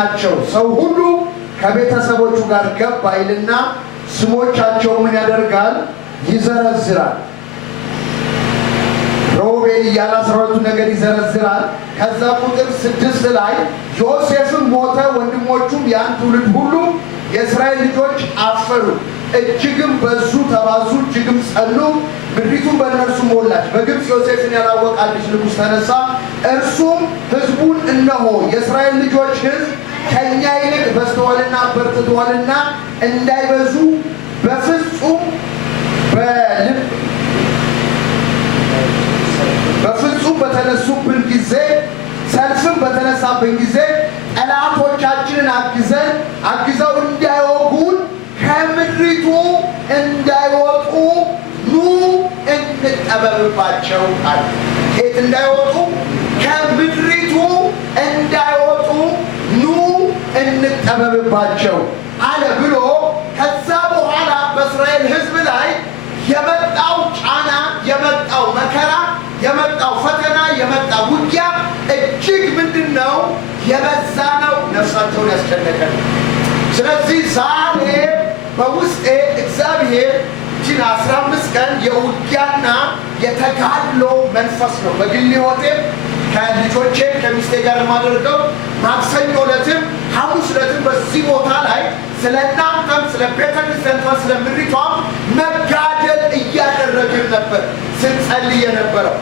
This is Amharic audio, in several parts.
ናቸው። ሰው ሁሉ ከቤተሰቦቹ ጋር ገባ ይልና ስሞቻቸው ምን ያደርጋል? ይዘረዝራል። ሮቤል እያለ 12ቱ ነገድ ይዘረዝራል። ከዛ ቁጥር 6 ላይ ዮሴፍም ሞተ፣ ወንድሞቹም ያን ትውልድ ሁሉ የእስራኤል ልጆች አፈሩ፣ እጅግም በዙ፣ ተባዙ፣ እጅግም ጸኑ፣ ምድሪቱን በእነርሱ ሞላች። በግብፅ ዮሴፍን ያላወቀ አዲስ ንጉሥ ተነሳ። እርሱም ሕዝቡን እነሆ የእስራኤል ልጆች ሕዝብ ከእኛ ይልቅ በዝተዋልና በርትተዋልና እንዳይበዙ በፍጹም በተነሱብን ጊዜ ሰልፍም በተነሳብን ጊዜ ጠላቶቻችንን አግዘው እንዳይወጉን ከምድሪቱ እንዳይወጡ ኑ እንጠበብባቸው አለ። ከየት እንዳይወጡ? ከምድሪቱ እንዳይወጡ ኑ እንጠበብባቸው አለ ብሎ ከዛ በኋላ በእስራኤል ሕዝብ ላይ የመጣው ጫና፣ የመጣው መከራ፣ የመጣው ፈተና፣ የመጣው ውጊያ እጅግ ምንድነው? የበዛ ነው። ነፍሳቸውን ያስጨነቀ። ስለዚህ ዛሬ በውስጤ እግዚአብሔር እችን 15 ቀን የውጊያና የተጋድሎ መንፈስ ነው በግል ሕይወቴም ከልጆቼ ከሚስቴ ጋር የማደርገው ማክሰኞ ዕለትም ሐሙስ ዕለትም በዚህ ቦታ ላይ ስለ እናንተም ስለ ቤተክርስቲያኗ ስለ ምድሪቷም መጋደል እያደረግን ነበር ስንጸልይ የነበረው።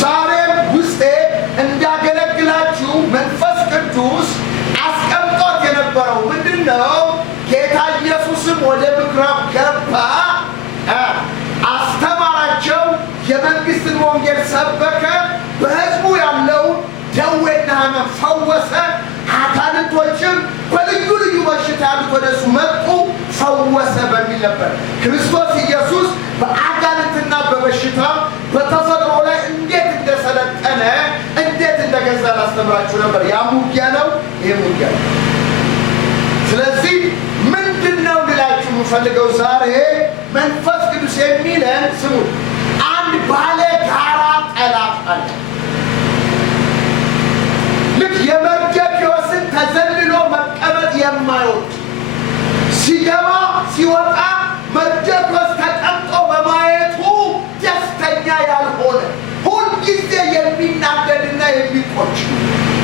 ዛሬም ውስጤ እንዳገለግላችሁ መንፈስ ቅዱስ አስቀምጦት የነበረው ምንድን ነው? ጌታ ኢየሱስም ወደ ምኩራብ ገባ፣ አስተማራቸው፣ የመንግስትን ወንጌል ሰበከ፣ በሕዝቡ ያለውን ደዌና ሕመም ፈወሰ። አጋንንቶችም በልዩ ልዩ በሽታ ያሉት ወደ እሱ መጡ፣ ፈወሰ በሚል ነበር። ክርስቶስ ኢየሱስ በአጋንንትና በበሽታ በተፈጥሮ ላይ እንዴት እንደሰለጠነ እንዴት እንደገዛ ላስተምራችሁ ነበር። ያም ውጊያ ነው፣ ይህም ውጊያ ነው። ስለዚህ ምንድን ነው ልላችሁ የምፈልገው ዛሬ መንፈስ ቅዱስ የሚለን ስሙ፣ አንድ ባለ ጋራ ጠላት አለ። ልክ የመርዶክዮስን ተዘልሎ መቀመጥ የማይወድ ሲገባ ሲወጣ መርዶክዮስ ተቀምጦ በማየቱ ደስተኛ ያልሆነ ሁልጊዜ የሚናደድና የሚቆጭ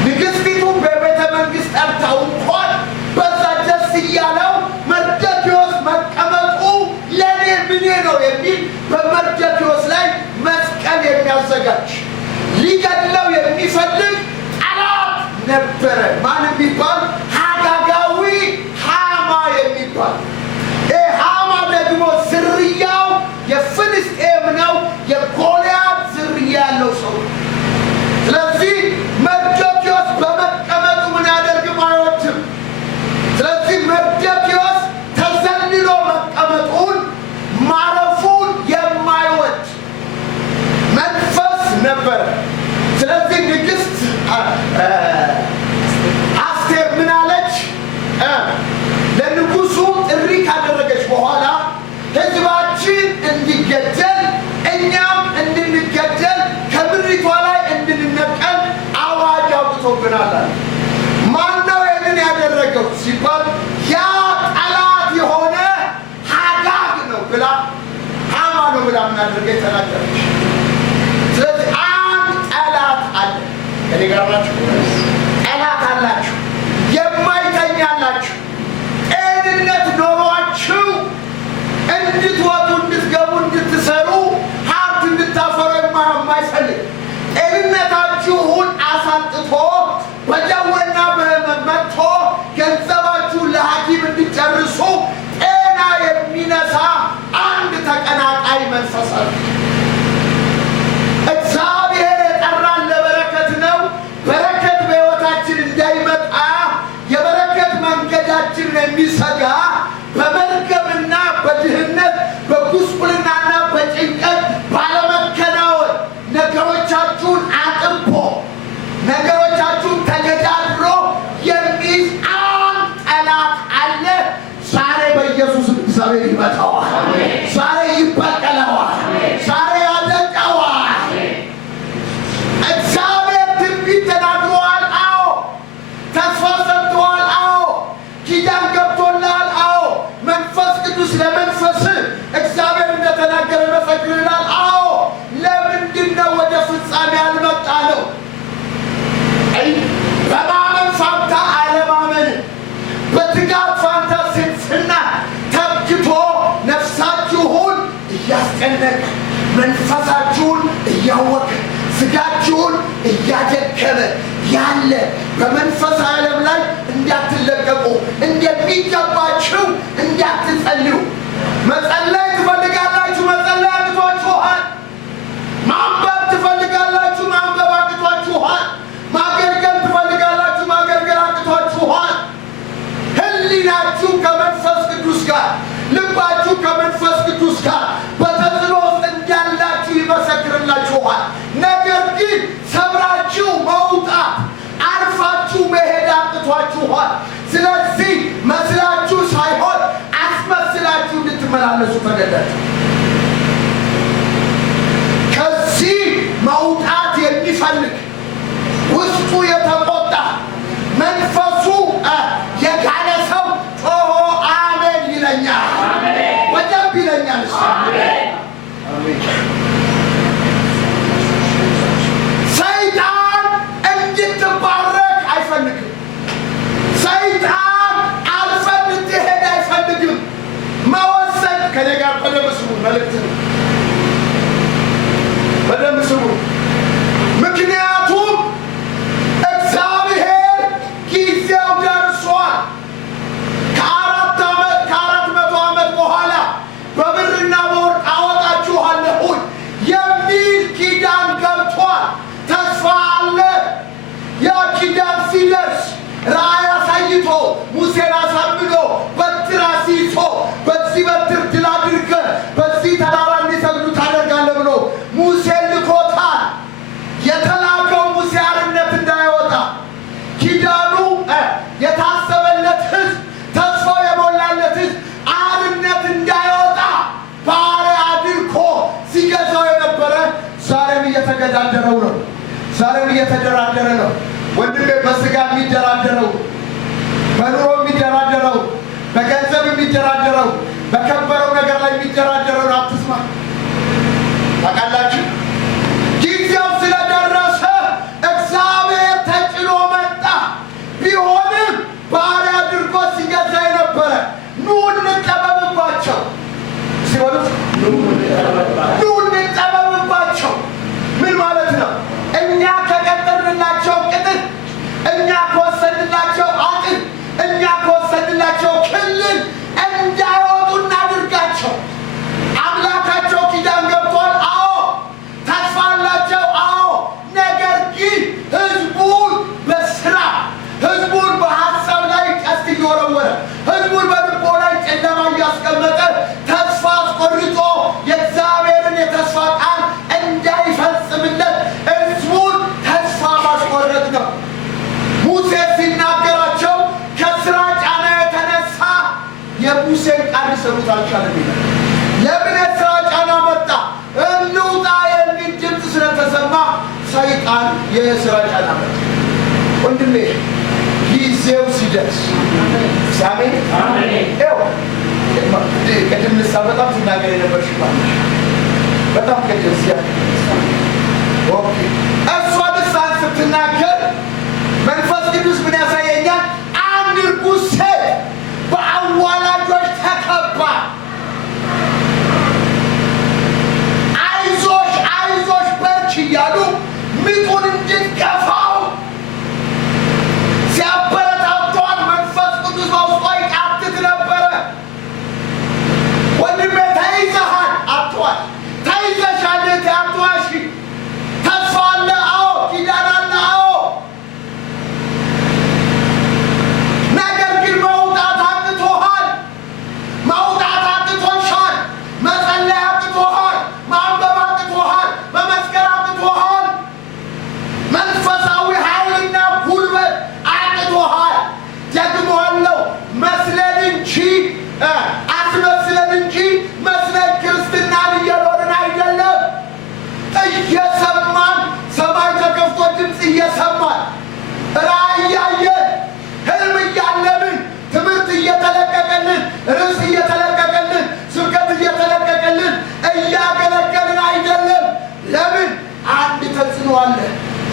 ንግሥቲቱ በቤተ መንግሥት ጠርታው እንኳን በዛ ደስ እያለው መርዶክዮስ መቀመጡ ለእኔ ምኔ ነው የሚል በመርዶክዮስ ላይ መስቀል የሚያዘጋጅ ሊገድለው የሚፈልግ ጠላት ነበረ። ማን የሚባል? ሀጋጋዊ ሃማ የሚባል። ሃማ ደግሞ ዝርያው የፍልስጤም ነው፣ የጎልያድ ዝርያ ያለው ሰው። ስለዚህ መርዶክዮስ በመቀመጡ ምን ያደርግም አይወድም። ስለዚህ መርዶክዮስ ተዘልሎ መቀመጡን ማረፉን የማይወድ መንፈስ ነበረ። ስለዚህ ንግሥት አስቴር ምን አለች? ለንጉሱ ጥሪ ካደረገች በኋላ ሕዝባችን እንዲገደል እኛም እንድንገደል ከምድሪቷ ላይ እንድንነቀል አዋጅ አውጥቶብናል። ማነው ይህንን ያደረገው ሲባል ያ ጠላት የሆነ ሀጋግ ነው ብላ ሃማ ነው ብላ ምናደርገ የተናገረች። ስለዚህ አንድ ጠላት አለ። ከኔ ጋር ናችሁ? ጠላት አላችሁ፣ የማይተኛላችሁ ጤንነት ኖሯችሁ እንድትወጡ እንድትገቡ እንድትሰሩ ሀብት እንድታፈሩ የማይፈልግ ጤንነታችሁን አሳጥቶ በደዌና በሕመም መጥቶ ገንዘባችሁን ለሐኪም እንዲጨርሱ ጤና የሚነሳ አንድ ተቀናቃይ መንፈስ አለ። እግዚአብሔር የጠራን ለበረከት ነው። በረከት በሕይወታችን እንዳይመጣ የበረከት መንገዳችንን የሚሰጋ በመርገምና በድህነት በጉስቁልናና በጭንቀት ባለመከናወን ነገሮቻችሁን አጥቦ ነገሮቻችሁን ተገዳድሮ የሚይዝ አንድ ጠላት አለ። ዛሬ በኢየሱስ እግዚአብሔር ይመታዋል። ዛሬ ይበቀለዋል። ዛሬ ያደቀዋል። እግዚአብሔር ትንቢት ተናግሯል። አዎ ተስፋ ሰጥቷል። ስለመንፈስ እግዚአብሔር እንደተናገረ መሰክርናል። አዎ ለምንድነው ወደ ፍጻሜ ያልመጣነው? በማመን ፋንታ አለማመን፣ በትጋት ፋንታ ስንፍና ተግቶ ነፍሳችሁን እያስጨነቀ መንፈሳችሁን እያወከ ስጋችሁን እያደከመ ያለ በመንፈስ ዓለም ላይ እንዳትለቀቁ እንደሚገባችሁ እንዳትጸልዩ። መጸለይ ትፈልጋላችሁ፣ መጸለይ አቅቷችኋል። ማንበብ ትፈልጋላችሁ፣ ማንበብ አቅቷችኋል። ማገልገል ትፈልጋላችሁ፣ ማገልገል አቅቷችኋል። ህሊናችሁ ከመንፈስ ቅዱስ ጋር፣ ልባችሁ ከመንፈስ ቅዱስ ጋር በተጽዕኖ ውስጥ እንዳላችሁ ይመሰክርላችኋል። ነገር ግን ሰብራችሁ መውጣት አልፋችሁ መሄድ አቅቷችኋል። ስለዚህ መስላችሁ ሳይሆን አስመስላችሁ እንድትመላለሱ ተገዳችሁ። ከዚህ መውጣት የሚፈልግ ውስጡ የተቆጣ መንፈሱ የጋለ ሰው ጮሆ አሜን ይለኛል። በደንብ ይለኛል። ሰይጣን እንድትባረክ አይፈልግም። ሰይጣን አልፈህ እንድትሄድ አይፈልግም። መወሰን ከኔ ጋር በደንብ ስሙ። መልእክት በደንብ ስሙ። ምክንያቱም እግዚአብሔር ጊዜው ደርሷል። ከ400 ዓመት በኋላ በብርና በወርቅ አወጣችኋለሁኝ የሚል ኪዳን ገብቷል። ተስፋ አለ። ያ ኪዳን ሲደርስ ራእይ አሳይቶ ሙሴን አሳምኖ በትር አስይዞ በዚህ በትር ድል አድርገህ በዚህ ተራራ እንዲሰግዱ ታደርጋለህ ብሎ ሙሴን ልኮታል። የተላከው ሙሴ አርነት እንዳይወጣ ኪዳኑ የታሰበለት ሕዝብ ተስፋው የሞላለት ሕዝብ አርነት እንዳይወጣ ባሪያ አድርጎ ሲገዛው የነበረ ዛሬም እየተገዳደረው ነው። ዛሬም እየተደራደረ ነው። ወንድሜ በስጋ የሚደራደረው፣ በኑሮ የሚደራደረው፣ በገንዘብ የሚደራደረው፣ በከበረው ነገር ላይ የሚደራደረው አትስማ። ታውቃላችሁ ጊዜው ስለደረሰ እግዚአብሔር ተጭኖ መጣ። ቢሆንም ባሪያ አድርጎ ሲገዛ የነበረ ኑ እንጠበብባቸው ሲሆኑት ኑ እንጠበብባቸው ምን ማለት ነው? እኛ ከቀጠርንላቸው ቅጥር፣ እኛ ከወሰድንላቸው አጥር፣ እኛ ከወሰድንላቸው ክልል እንዳይወጡ እናድርጋቸው። አምላካቸው ኪዳን ገብቷል። አዎ ተስፋ አላቸው። አዎ ነገር ግን ህዝቡን በስራ ህዝቡን በሀሳብ ላይ ቀስት እየወረወረ ህዝቡን በልቦ ላይ ጨለማ እያስቀመጠ ተስፋ አስቆርጦ የእግዚአብሔርን የተስፋ ቃል እንዳይፈጽምለት ህዝቡን ተስፋ ማስቆረጥ ነው። ሙሴ ሲናገራቸው ከስራ ጫና የተነሳ የሙሴን ቃል ሊሰሙት አልቻለም ይላል። ለምን የስራ ጫና መጣ? እንውጣ የሚል ድምፅ ስለተሰማ ሰይጣን የስራ ጫና መጣ። ወንድሜ ጊዜው ሲደርስ ሳሜን ቅድም ልሳ በጣም ሲናገር የነበርሽ በጣም ቅድም ሲያ እሷ ልሳን ስትናገር መንፈስ ቅዱስ ምን ያሳየኛል? አንድ እርጉዝ ሴት በአዋላጆች ተከባ አይዞሽ አይዞሽ በርች እያሉ ምጡን እንድትገፋው ሲያበረታቷት መንፈስ ቅዱስ በውስጧ ይቃትት ነበረ። ወንድሜ ተይዘሃል አትዋሽ፣ ተይዘሻል አትዋሽ። ተስፋ አለ። አዎ ኪዳን አለ። አዎ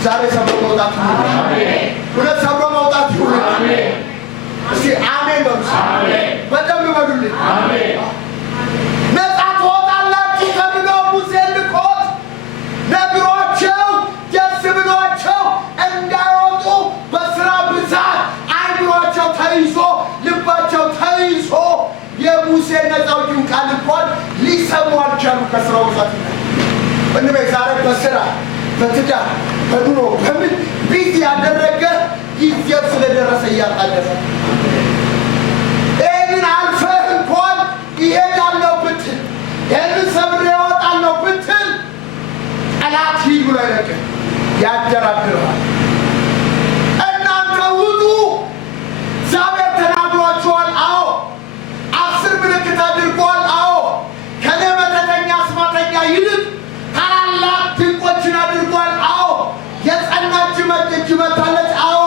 ዛሬ ሰብሮ መውጣት ይሁን። እውነት ሰብሮ መውጣት ይሁን። እስቲ አሜን በሉ። በደንብ በሉልኝ። ነፃ ትወጣላችሁ ተብሎ ሙሴ ልኮት ነግሯቸው ደስ ብሏቸው እንዳይወጡ በስራ ብዛት አይምሯቸው ተይዞ ልባቸው ተይዞ የሙሴ ነፃ አውጪውን ቃል እንኳን ሊሰሙ አልቻሉም። ከስራው ብዛት እንበ ዛሬ በስራ በትዳር በኑሮ በምን ቢዚ ያደረገ ጊዜው ስለደረሰ እያጣደፈ ይህንን አልፈህ እንኳን ይሄዳለሁ ብትል ይህንን ሰብሬ እወጣለሁ ብትል ጠላት ሂድ ብሎ አይለቅም፣ ያደራድረዋል። እናንተ ውጡ እግዚአብሔር ተናግሯችኋል። አዎ 10 ምልክት አድርጓል። አዎ ከኔ መተተኛ አስማተኛ ይልቅ ታላላቅ ድንቆችን አድርጓል። አዎ የጸናች እጅ መታለች። አዎ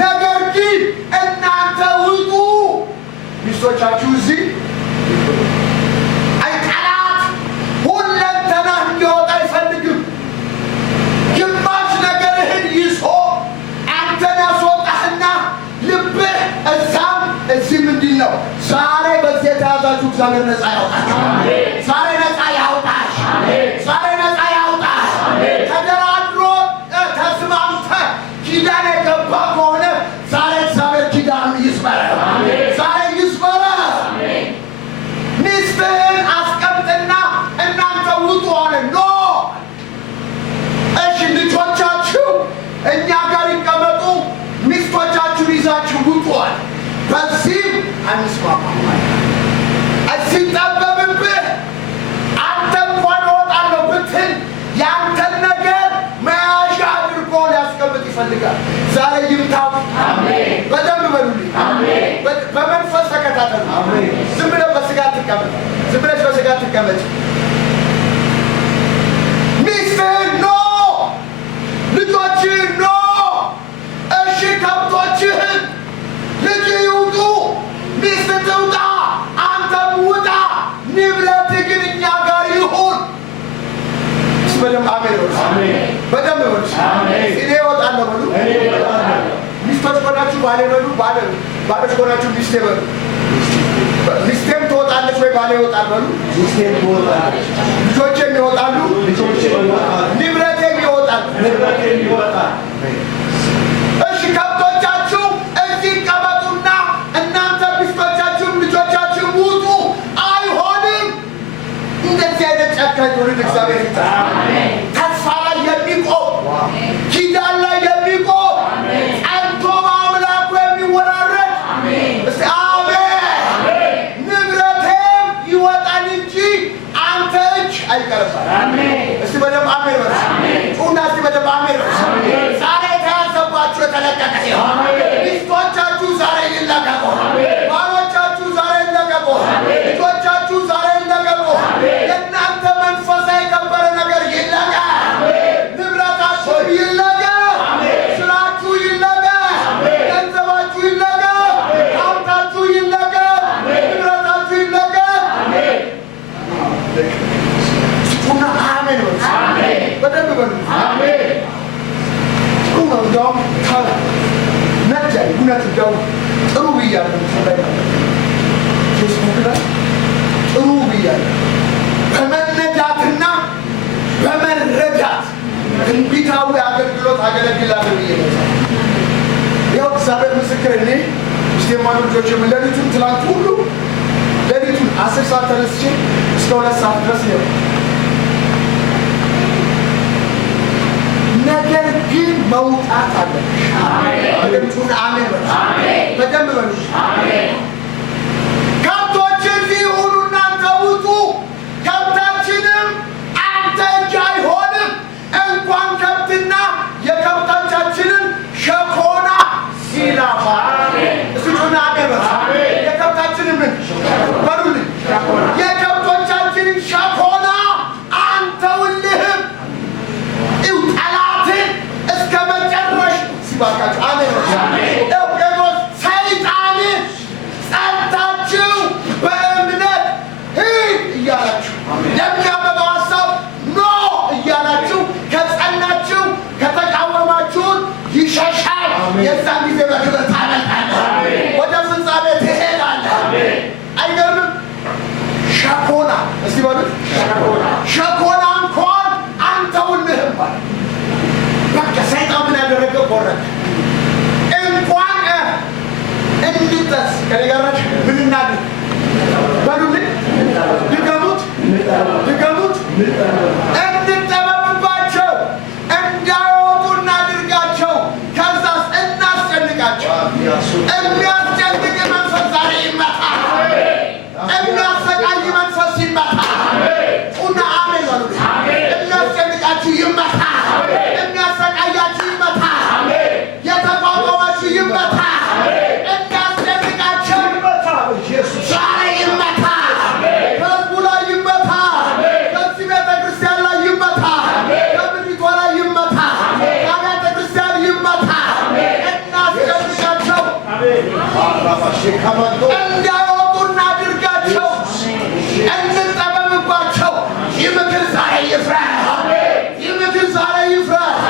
ነገር ግን እናንተ ውጡ። ሚስቶቻችሁ እዚህ አይ ጠላት ሁለንተናህ እንዲወጣ አይፈልግም። ግማሽ ነገርህን ይዞ አንተን ያስወጣህና ልብህ እዛም እዚህም እንዲል ነው። ዛሬ በዚህ የተያዛችሁ እግዚአብሔር ነፃ ያውጣችሁ። ዛሬ ነፃ ያውጣሽ። ዛሬ ነፃ ያውጣሽ። ተደራድሮ ተስማምተህ ኪዳን የገባ ከሆነ ዛሬ እግዚአብሔር ኪዳኑ ይስበረ። ዛሬ ይስበረ። ሚስትህን አስቀምጥና እናንተ ውጡ አለ። ኖ እሺ ልጆቻችሁ እኛ ጋር ይቀመጡ፣ ሚስቶቻችሁን ይዛችሁ ውጡ አለ። በዚህም አንስማማም። ሲጠበብብህ አንተ እንኳን እወጣለሁ ብትል ያንተን ነገር መያዣ አድርጎ ሊያስቀምጥ ይፈልጋል። ዛሬ ይምታው። በደንብ በሉልኝ። በመንፈስ ተከታተሉ። ዝም ብለህ በስጋ ትቀመጥ። ዝም ብለሽ በስጋ ትቀመጥ። ሚስትህን ኖ፣ ልጆችህን ኖ። እሺ ከብቶችህን ልጅ ይውጡ፣ ሚስት ትውጣ፣ አንተም ውጣ፣ ንብረት ግን እኛ ጋር ይሁን። በደንብ አሜን በሉ። በደንብ በሉ። እኔ እወጣለሁ በሉ። ሚስቶች ሆናችሁ ባሌ በሉ። ባሎች ሆናችሁ ሚስቴ በሉ። ሚስቴም ትወጣለች ወይ ባሌ ይወጣል በሉ። ልጆቼም ይወጣሉ፣ ንብረቴም ይወጣል። እሺ ከብቶቻችሁ እዚህ ይቀመጡና እናንተ ሚስቶቻችሁም ልጆቻችሁም ውጡ። አይሆንም። እንደዚህ አይነት ጨካኝ ትውልድ እግዚአብሔር ይፍታ። ተስፋ ላይ የሚቆም ኪዳን ላይ የሚቆም ጸንቶ በአምላኩ የሚወራረድ እስቲ አሜን። ንብረቴም ይወጣል እንጂ አንተ እጅ አይቀርም። እስቲ በደንብ አሜን በሉ። ጩና እስቲ በደንብ አሜን በሉ። ዛሬ የተያዘባችሁ የተለቀቀ ይሆን። ሚስቶቻችሁ ዛሬ ይለቀቁ። ባሎቻችሁ ዛሬ ይለቀቁ። ልጆቻችሁ ዛሬ ይለቀቁ። የእናንተ መንፈሳዊ የከበረ ነገር ይለቀቅ። ንብረታችሁ ይለቀቅ። ስራችሁ ይለቀቅ። ገንዘባችሁ ይለቀቅ። ሀብታችሁ ይለቀቅ። ንብረታችሁ ይለቀቅ። ጩና አሜን በሉ። በደንብ በሉ። ጥሩ ነው። እንዲያውም ነጃ እውነት እንዲያውም ጥሩ ብያለሁ። ፌስቡክ ላይ ጥሩ ብያለሁ። በመነዳትና በመረዳት ትንቢታዊ አገልግሎት አገለግላለሁ ብዬ ነው። ያው እግዚአብሔር ምስክር። እኔ ስቴማኑ ልጆች ሌሊቱን ትላንት ሁሉ ሌሊቱን 10 ሰዓት ተነስቼ እስከ 2 ሰዓት ድረስ ነው። ነገር ግን መውጣት አለብሽ። አሜን። አሜን በሉ። በደንብ በሉ። ከብቶች እዚህ ይሁኑ፣ እናንተ ውጡ። ከብታችንም አንተ እጅ አይሆንም። እንኳን ከብትና የከብቶቻችንን ሸኮና ሲላፋ እስጩና አሜን በሉ። የከብታችንን ምን በሉልኝ። የከብቶቻችንን ሸኮና አንተውልህም። ጠላትን እስከ መጨረሻ ሲባካችሁ አሜን። ጴጥሮስ ሰይጣን ሸኮና እስቲ በሉት ሸኮና እንኳን አንተውልህም ባለ በቃ ሰይጣን ምን ያደረገ ቆረጠ እንኳን እንድጠስ ከነገራች ምን እናድርግ በሉልኝ ድገሙት እንድጠበብባቸው እንዳይወጡ እናድርጋቸው ከዛስ እናስጨንቃቸው የሚያስጨንቅ መንፈስ ዛሬ ይመታ የሚያሰቃይ መንፈስ ይመታ ቁና አሜን በሉልኝ የሚያስጨንቃችሁ ይመታ የሚያሰቃያችሁ ይመታ የተቋቋማችሁ ይመታ የሚያስጨንቃቸው ዛሬ ይመታ ከህዝቡ ላይ ይመታ ከዚህ ቤተ ክርስቲያን ላይ ይመታ ከምድሪቷ ላይ ይመታ ከቤተ ክርስቲያን ይመታ እናስጨንቃቸው እንዳይወጡ እናድርጋቸው እንጠበብባቸው ይህ ምክር ዛሬ ይፍረስ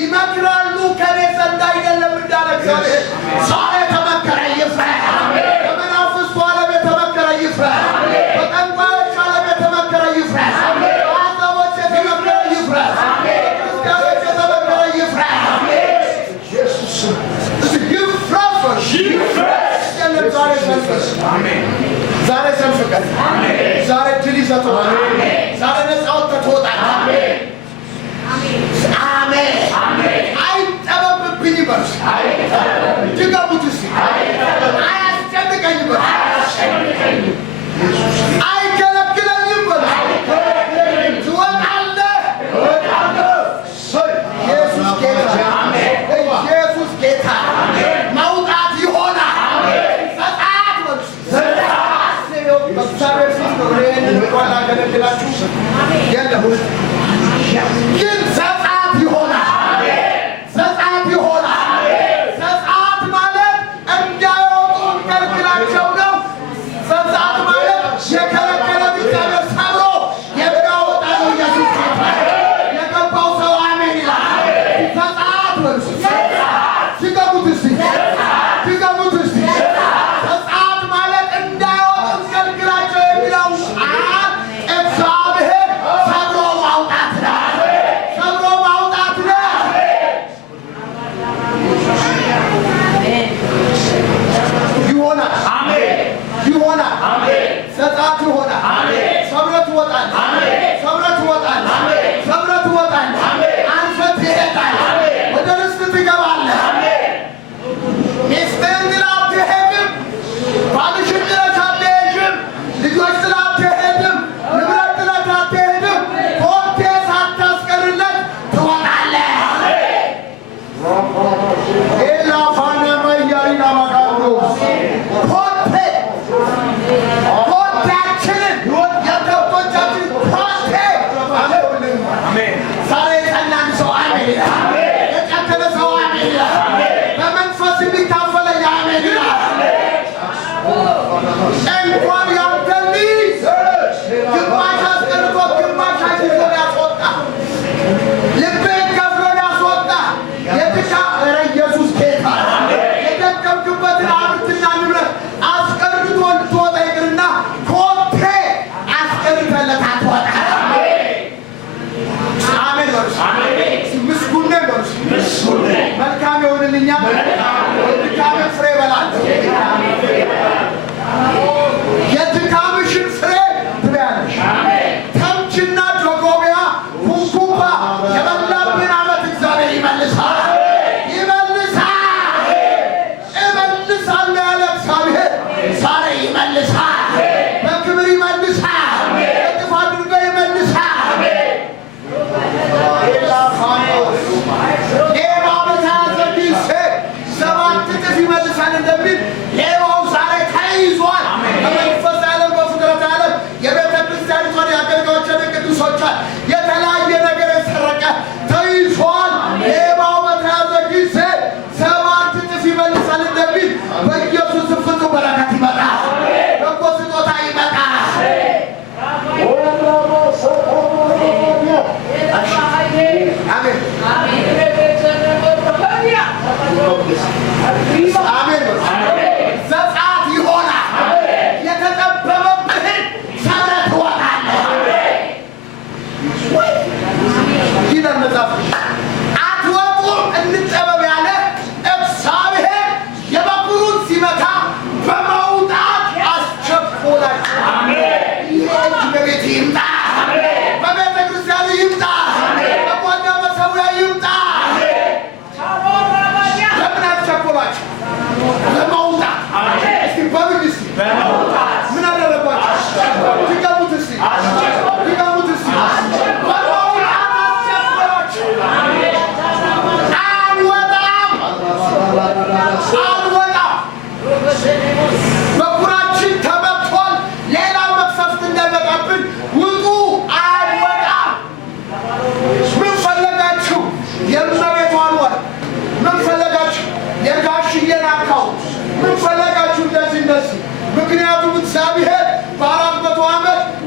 ይመክራሉ ከኔ ዘንድ አይደለም እንዳለ እግዚአብሔር ዛሬ ተመከረ ይፍረስ በመናፍስቱ ዓለም የተመከረ ይፍረስ በጠንቋዮች ዓለም የተመከረ ይፍረስ በአሕዛቦች የተመከረ ይፍረስ በክርስቲያኖች የተመከረ ይፍረስ ኢየሱስ ይፍረስ ዛሬ ሰልፍ ቀን ዛሬ ድል ይሰጡናል ዛሬ ነፃ ወጥተህ ትወጣለህ አሜን አይጠበብብኝ በርስ ድገሙት እስኪ አያስጨንቀኝ በርስ አይከለክለኝም በርስ ትወጣለህ ኢየሱስ ጌታ መውጣት ይሆናል ዘጣት በርስ በእግዚአብሔር ፊት ነው ይህንን እንኳን አገለግላችሁ የለም ግን ዘጣት ይሆናል ዘጣት ማለት እንዳይወጡ እንከልክላቸው ነው ዘጣት ማለት የከለከለ እግዚአብሔር ሰብሮ የሚያወጣ ነው ኢየሱስ ጌታ የገባው ሰው አሜን ይላል ዘጣት ወርስ ሲገቡት እስቲ ዘጣት ማለት እንዳይወጡ እንከልክላቸው የሚለው እግዚአብሔር ሰብሮ ማውጣት ነው ይሆናል ዘጣት ይሆናል ሰብረት ትወጣለህ አንፈት ትሄዳለህ ወደ ርስት ትገባለህ ሚስትህን ጥለህ አትሄድም ባልሽን ጥለህ አትሄድም ልጆች ጥለህ አትሄድም ንብረት ጥለህ አትሄድም ኮቴ ሳታስቀርለት ትወጣለህ ኤላ ፋና ማያሪና ማካዶ ኮቴያችንን የከብቶቻችን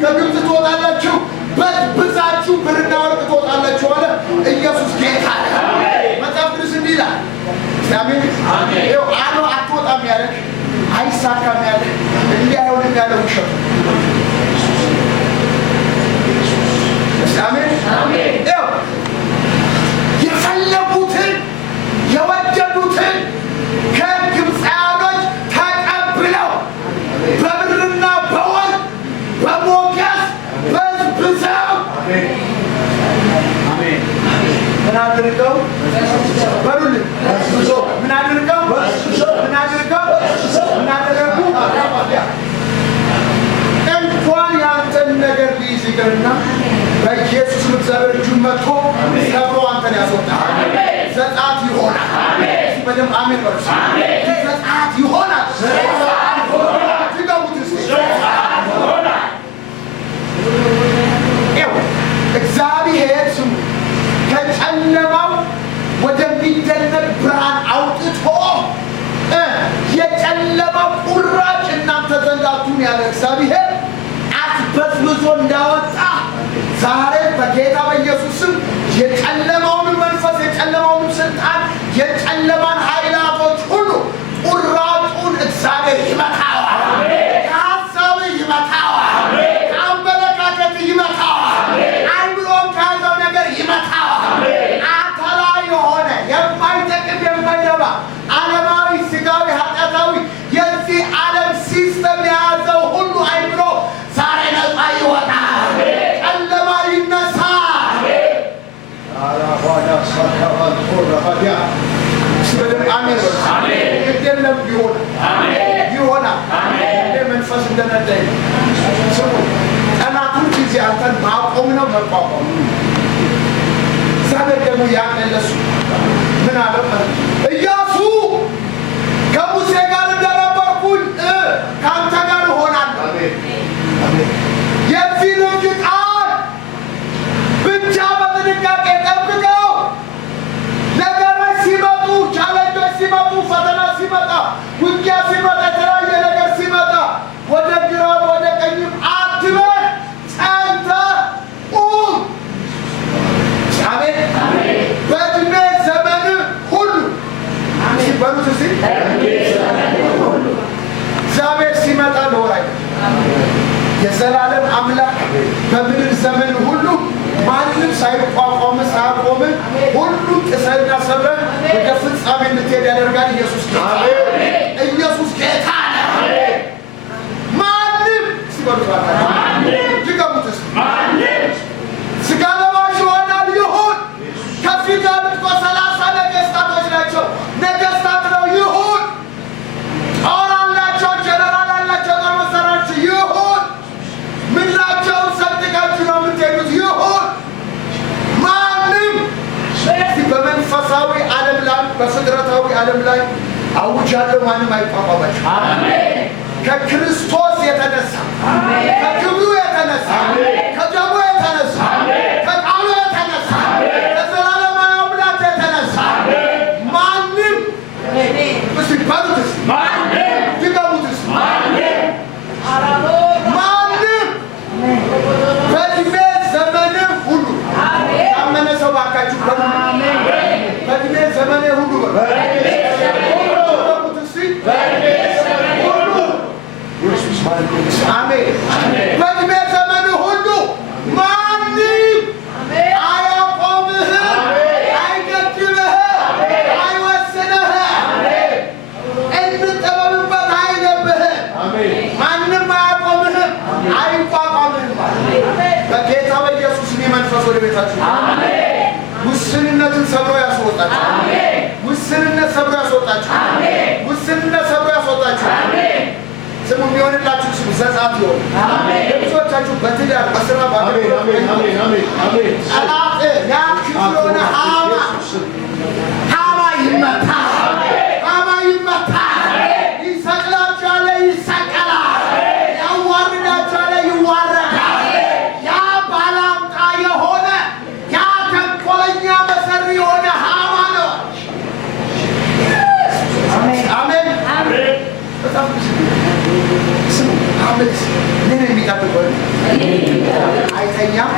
ከግብፅ ትወጣላችሁ፣ በብዛችሁ ብርና ወርቅ ትወጣላችሁ አለ። ኢየሱስ ጌታ ነው። መጽሐፍ ቅዱስ እንዲህ ይላል። አሜን አሜን። ይኸው አሎ አትወጣም ያለ አይሳካም ያለ እንዲህ አይሆንም ያለ ውሸት። አሜን አሜን። ይኸው የፈለጉትን የወደዱትን ከግብፃውያን ተቀብለው በብርና በወርቅ በሞገስ በዝብዘው ምን አድርገው በሉልን ምን አድርገው ምን አድርገው ምን አደረጉ? እንኳን ያንተን ነገር ሊይዝ ይቅርና በኢየሱስ እግዚአብሔር እጁን መጥቶ ሰብሮ አንተን ያስወጣል። ዘጸአት ይሆናል። በደም አሜን በሉ። ዘጸአት ይሆናል። እግዚአብሔር ስሙ ከጨለማው ወደሚደነቅ ብርሃን አውጥቶ የጨለማው ቁራጭ እናንተ ዘንድ አትሁን ያለ እግዚአብሔር አስበዝብዞ እንዳወጣ ዛሬ በጌታ በኢየሱስ ስም የጨለማውን መንፈስ የጨለማውን ስልጣን የጨለማን ኃይላቶች ሁሉ ቁራጩን እግዚአብሔር ይመታዋል። ከሀሳብ ይመታዋል። ከአመለካከት ይመታዋል። አይምሮን ከያዘው ነገር ይመታዋል። አካላዊ የሆነ የማይጠቅም የማይረባ ዓለማዊ ስጋዊ ኃጢአታዊ የዚህ ዓለም ሲስተም የያዘው ሁሉ አይምሮ ዛሬ ነፃ ይወጣል። ጨለማ ይነሳል። ግዴለም ይሆናል። መንፈስ እንደነዳኝ ስሙ። ጠላቱን ጊዜ አንተን ማቆም ነው መቋቋም። እግዚአብሔር ደግሞ ያመለሱ ምን አለው? ኢያሱ ከሙሴ ጋር እንደነበርኩኝ ከአንተ ጋር እሆናለሁ። የዚህ ልጅ ቃል ብቻ በጥንቃቄ ጠብቀው። ነገሮች ሲመጡ፣ ቻለንጆች ሲመጡ፣ ፈተና ሲመጣ፣ ውጊያ ሲመጣ፣ የተለያየ ነገር ሲመጣ ወደ ግራም ወደ ቀኝም አትበል፣ ጸንተህ ቁም። አሜን። በዕድሜ ዘመንህ ሁሉ በሉት እስኪ እግዚአብሔር ሲመጣ ለወራይ የዘላለም አምላክ በምድር ዘመን ሁሉ ማንም ሳይቋቋም ሳያቆም ሁሉ ጥሰና ሰብረን ወደ ፍጻሜ እንድትሄድ ያደርጋል። ኢየሱስ ጌታ ነው። ኢየሱስ ጌታ ነው። ማንም ሲበሉት ይገቡት ማንም ስጋ ለባሽ ይሆናል ይሁን ከፊት ያሉት 30 ነገስታቶች ናቸው። ነገስታት ነው ይሁን ጦር አላቸው፣ ጀነራል አላቸው፣ ጦር መሳሪያዎች ይሁን ምድራቸውን ሰንጥቃችሁ ነው የምትሄዱት ይሁን ማንም በመንፈሳዊ ዓለም ላይ በፍጥረታዊ ዓለም ላይ አውጃለሁ። ማንም አይቋቋማችሁ። ከክርስቶስ የተነሳ ከክብሩ የተነሳ ከደሙ የተነሳ ከቃሉ የተነሳ ከዘላለማዊ አምላክ የተነሳ ማንም እስቲ ባሉትስ ድገሙትስ ማንም በዕድሜ ዘመን ሁሉ ያመነ ሰው ባካችሁ በዕድሜ ዘመን ሁሉ አሜን። በዕድሜ ዘመን ሁሉ ማንም አያቆምህም፣ አይገድብህም፣ አይወስንህም፣ እንድጠበብበት አይለብህም። ማንም አያቆምህም፣ አይቋቋምህም። በጌታ በኢየሱስ መንፈስ ወደ ቤታችሁ ውስንነትን ሰብሮ ያስወጣችሁ። ውስንነት ሰብሮ ያስወጣችሁ። ውስንነት ሰብሮ ያስወጣችሁ። ስሙ የሚሆንላችሁ ስሙ ዘጸአት ይሆን። ብዙዎቻችሁ በትዳር በስራ ጠላት ያ ክፉ የሆነ ሀማ ይመታ፣ ሀማ ይመታ። ይሰቅላችኋል፣ ይሰቀላል። ያዋርዳችኋል፣ ይዋረዳል። ያ ባላንጣ የሆነ ያ ተንኮለኛ መሰሪ የሆነ ሀማ ነው። አሜን አሜን። በጣም ስሙ አመት ምን የሚጠብቀው አይተኛም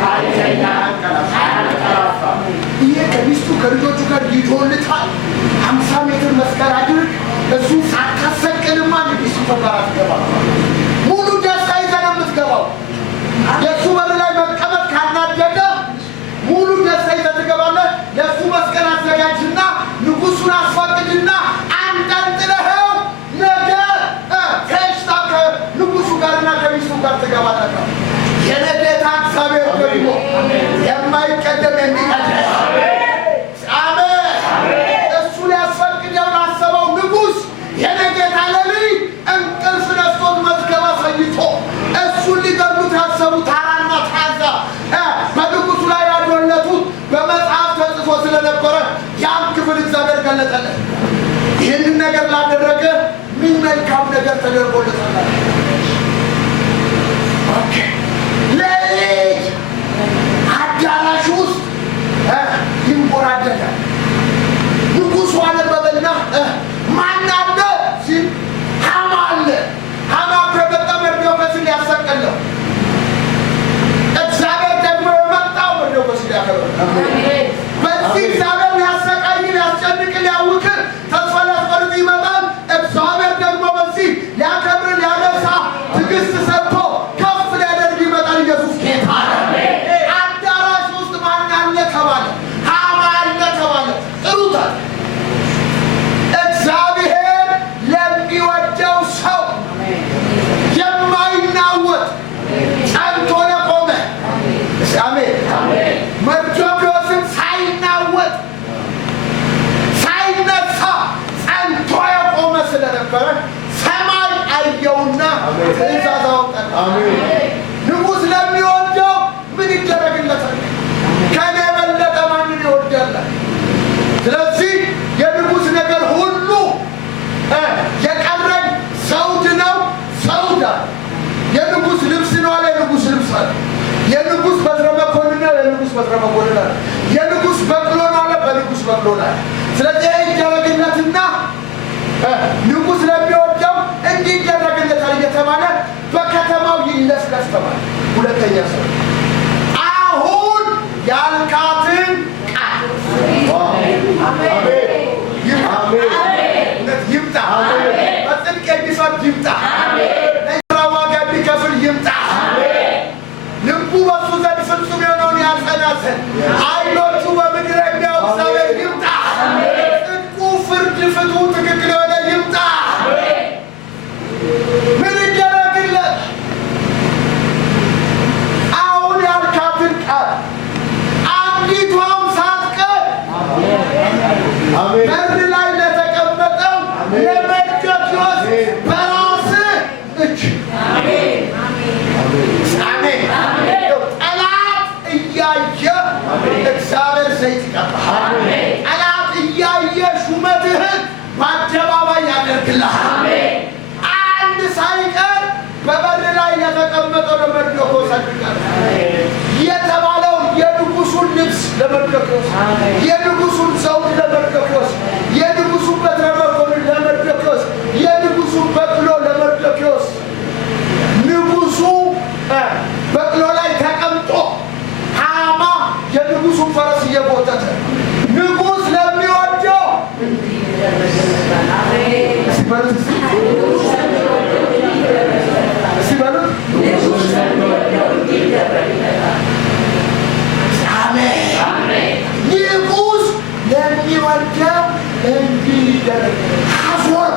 አያንቀላፋም። ይሄ ከሚስቱ ከልጆቹ ጋር ይዶልታል። 50 ሜትር መስቀል አድርግ እሱ ሳታሰቅልማ ሚስቱ ተባራ ትገባል። ሙሉ ደስታ ይዘህ ነው የምትገባው። የእሱ በር ላይ መቀመጥ ካናደደ ሙሉ ደስታ ይዘህ ትገባለህ። ለእሱ መስቀል አዘጋጅና ንጉሱን አስፈቅድና አንጠልጥለኸው ነገ ፌሽታ ከንጉሱ ጋርና ከሚስቱ ጋር ትገባለህ። የነገታ እግዚአብሔር ደግሞ የማይቀደም የሚቀደም እሱ ሊያስፈቅደው ላሰበው ንጉስ የነገታ ሌሊት እንቅልፍ ነስቶት መዝገብ አሳይቶ እሱን ሊገሉት ያሰቡ ታራና ታዛ በንጉሱ ላይ ያዶለቱት በመጽሐፍ ተጽፎ ስለነበረ ያን ክፍል እግዚአብሔር ገለጠለት። ይህንን ነገር ላደረገ ምን መልካም ነገር ተደርጎለታል። ሌሊት አዳራሽ ውስጥ ይንቆራደዳል። ንጉሱ አነበበና ማን አለ ሲል ሐማ አለ። ሐማ ከመጣ መርዶክዮስን ሊያሰቅለው፣ እግዚአብሔር ደግሞ የመጣው መርዶክዮስን ሊያከብር። በዚህ እግዚአብሔር ሊያሰቃይ ሊያስጨንቅ ሊያውክ ተስፋ ሊያስቆርጥ ይመጣል። እግዚአብሔር ደግሞ በዚህ ሊያከብር ሊያነሳ ትዕግስት ሰጥቶ ከፍ ሊያደርግ ይመጣል። ኢየሱስ ጌታ ነው። አዳራሽ ውስጥ ማን አለ ተባለ? ሐማ አለ ተባለ። ጥሩታል። እግዚአብሔር ለሚወደው ሰው የማይናወጥ ጸንቶ ለቆመ አሜን። መርዶክዮስም ሳይናወጥ ሳይነሳ ጸንቶ የቆመ ስለነበረ ሰማይ አየውና ትእዛዝ አወጣ። ንጉሥ ለሚወደው ምን ይደረግለታል? ከኔ የበለጠ ማንን ይወዳል? ስለዚህ የንጉሥ ነገር ሁሉ የቀረኝ ዘውድ ነው። ዘውድ አለ። የንጉሥ ልብስ ነው አለ። የንጉሥ ልብስ አለ። የንጉሥ በትረ መኮንን ነው። የንጉሥ በትረ መኮንን አለ። የንጉሥ በቅሎ ነው አለ። በንጉሥ በቅሎ ነው። ስለዚህ ይደረግለትና ንጉሥ ለሚወደው እንዲደረግለታል እየተባለ በከተማው ይለስለስ ተባለ። ሁለተኛ ሰው አሁን ያልካትን ቃል ይምጣ። በጽድቅ የሚፈርድ ይምጣ። ለሥራ ዋጋ የሚከፍል ይምጣ። ልቡ በሱ ዘንድ ፍጹም የሆነውን ያጸና ዘንድ ዓይኖቹ በምድር የሚያዩ እግዚአብሔር ይምጣ። ጽድቁ ፍርድ ፍትሑ ትክክል የሆነ ይምጣ። ምን ይደረግለት? አሁን ያልካትን ቃል አንዲቷም ሳትቀር በር ላይ ለተቀመጠው ለመርዶክዮስ በራስህ እጅ ጠላት እያየ እግዚአብሔር ዘይት ይቀባሃል። ጠላት እያየ ሹመትህን በአደባባይ ያደርግልሃል። አንድ ሳይቀር በበር ላይ ለተቀመጠው ለመርዶክዮስ አድርጋል የተባለው የንጉሱን ልብስ ለመርዶክዮስ፣ የንጉሱን ዘውድ ለመርዶክዮስ፣ የንጉሱን በትረ መኮንን ለመርዶክዮስ፣ የንጉሱን በቅሎ ለመርዶክዮስ። ንጉሱ በቅሎ ላይ ተቀምጦ ሐማ የንጉሱን ፈረስ እየጎተተ ንጉሥ ለሚወደው ንጉሥ ለሚወደው እንዲደረግ አዞር።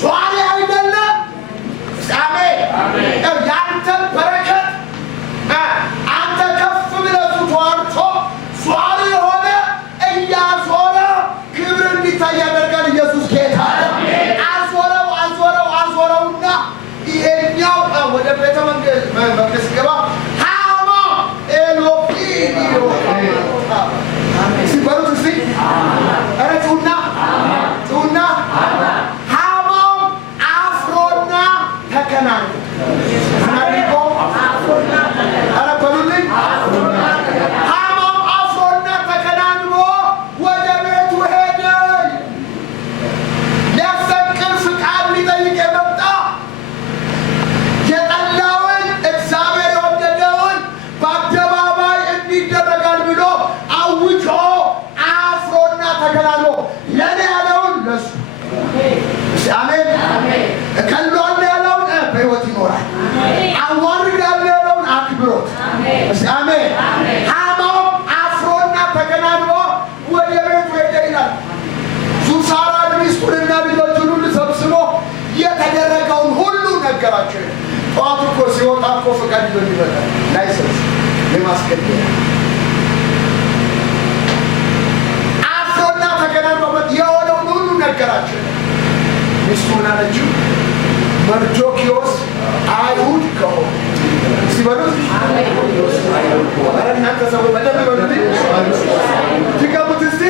ዟሪ አይደለም። ያንተን በረከት አንተ ከፍ ብለህ ተዋርቶ ዟሪ የሆነ እያዞረ ክብር እንዲታይ ያደርጋል። ኢየሱስ ጌታ ነው። አዞረውና ይሄኛው ወደ ቤተ መቅደስ ገባ። ሐማ ኤሎሂም ሲበሉት እስቲ ኧረ ጩና ሐማም አፍሮና ተከናንቦ ኧረ በሉልኝ። ሐማም አፍሮና ተከናንቦ ወደ ቤቱ ሄደ። ሊያሰቅል ፍቃድ ሊጠይቅ የመጣ ሕይወት ይኖራል። አዋርዳለሁ ያለውን አክብሮት። አሜን። ሐማው አፍሮና ተከናንቦ ወደ ቤቱ ሄደ ይላል። ሱሳራ ሚስቱንና ልጆቹን ሁሉ ሰብስቦ የተደረገውን ሁሉ ነገራቸው። ጠዋት እኮ ሲወጣ እኮ ፈቃድ ይዞ ይመጣል። ላይሰንስ የማስገደያ አፍሮና ተከናንቦበት የሆነውን ሁሉ ነገራቸው። ሚስቱ ምን አለችው? መርዶክዮስ አይሁድ ከሆነ ሲበሉት እናንተ ሰው በደንብ በሉት ትገቡት እስቲ።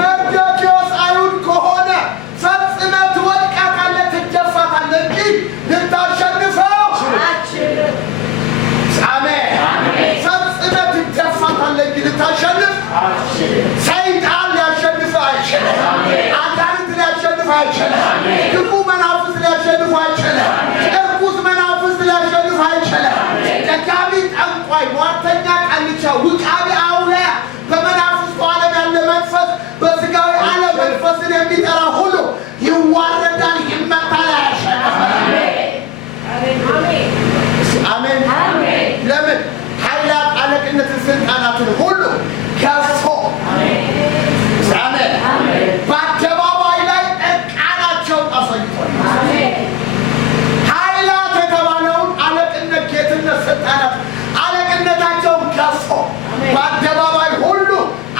መርዶክዮስ አይሁድ ከሆነ ፈጽመህ ትወድቃታለህ፣ ትደፋታለህ እንጂ ልታሸንፈው አትችልም። አሜን። ፈጽመህ ትደፋታለህ እንጂ ልታሸንፍ አትችልም። ሰይጣን ሊያሸንፍ አይችልም። አጋንንት ሊያሸንፍ አይችልም። ክፉ መናፍስት ሊያሸንፍ አይችልም። እርኩስ መናፍስት ሊያሸንፍ አይችልም። ደጋሚ፣ ጠንቋይ፣ ሟርተኛ፣ ቃልቻ፣ ውቃቢ፣ አውሊያ፣ በመናፍስቱ ዓለም ያለ መንፈስ፣ በስጋዊ ዓለም መንፈስን የሚጠራ ሁሉ ይዋረዳል፣ ይመታል፣ አያሸንፍም። አሜን። ለምን? ኃይላት፣ አለቅነትን፣ ስልጣናትን ሁሉ ገፎ በአደባባይ ላይ እርቃናቸውን አሳይቷል። ኃይላት የተባለውን አለቅነት፣ ጌትነት፣ ስልጣናት አለቅነታቸውን ገፎ በአደባባይ ሁሉ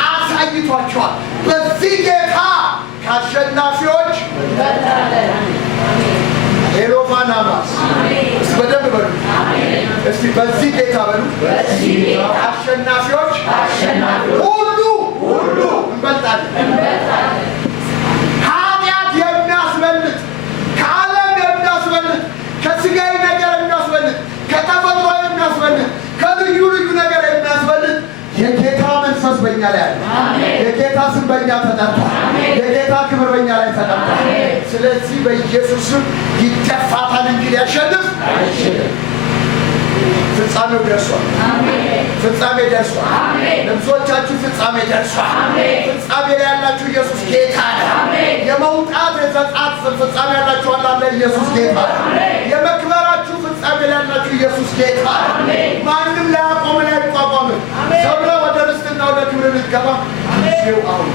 አሳይቷቸዋል። በዚህ ጌታ ከአሸናፊዎች ኤሎፋናማስ በደንብ በሉ እስቲ። በዚህ ጌታ በሉ አሸናፊዎች ሁሉ እንበልጣለን። ኃጢአት የሚያስበልጥ፣ ከዓለም የሚያስበልጥ፣ ከስጋዊ ነገር የሚያስበልጥ፣ ከተፈጥሮ የሚያስበልጥ፣ ከልዩ ልዩ ነገር የሚያስበልጥ የጌታ መንፈስ በእኛ ላይ አለ። የጌታ ስም በእኛ ተጠርቷል። የጌታ ክብር በእኛ ላይ ተጠርቷል። ስለዚህ በኢየሱስም ይደፋታል እንጂ ሊያሸንፍ አይችልም። ፍጻሜው ደርሷል። ፍጻሜ ደርሷል። ለብዙዎቻችሁ ፍጻሜ ደርሷል። ፍጻሜ ላይ ያላችሁ ኢየሱስ ጌታ ነው። የመውጣት የዘጻት ፍጻሜ ያላችሁ አላለ ኢየሱስ ጌታ ነው። የመክበራችሁ ፍጻሜ ላይ ያላችሁ ኢየሱስ ጌታ ነው። ማንም ላያቆም ላይቋቋም ሰብረ ወደ ርስትና ወደ ክብር ልትገባ ጊዜው አሁን።